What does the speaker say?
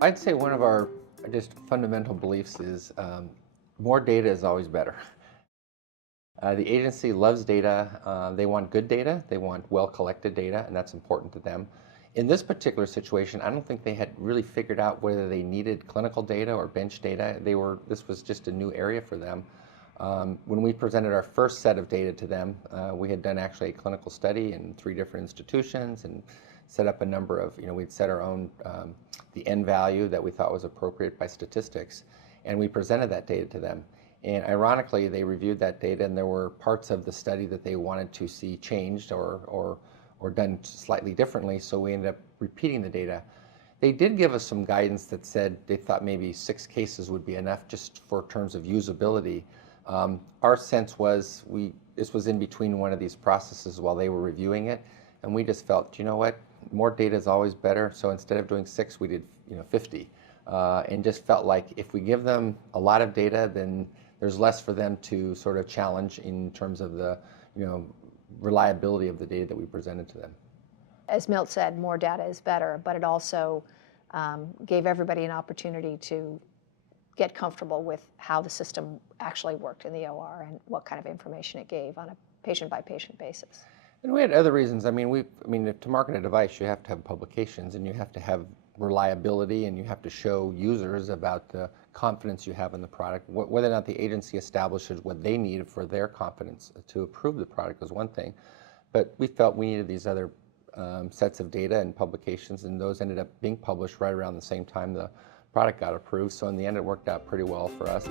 I'd say one of our just fundamental beliefs is more data is always better. The agency loves data. They want good data. They want well-collected data, and that's important to them. In this particular situation, I don't think they had really figured out whether they needed clinical data or bench data. This was just a new area for them. When we presented our first set of data to them, we had done actually a clinical study in 3 different institutions and set up a number of, we'd set our own, the N value that we thought was appropriate by statistics, and we presented that data to them. And ironically, they reviewed that data, and there were parts of the study that they wanted to see changed or done slightly differently, so we ended up repeating the data. They did give us some guidance that said they thought maybe 6 cases would be enough just for terms of usability. Our sense was this was in between one of these processes while they were reviewing it, and we just felt, you know what, more data is always better, so instead of doing 6, we did 50. And just felt like if we give them a lot of data, then there's less for them to sort of challenge in terms of the reliability of the data that we presented to them. As Milt said, more data is better, but it also gave everybody an opportunity to get comfortable with how the system actually worked in the OR and what kind of information it gave on a patient-by-patient basis. And we had other reasons. I mean, to market a device, you have to have publications, and you have to have reliability, and you have to show users about the confidence you have in the product. Whether or not the agency establishes what they need for their confidence to approve the product is one thing, but we felt we needed these other sets of data and publications, and those ended up being published right around the same time the product got approved. So in the end, it worked out pretty well for us.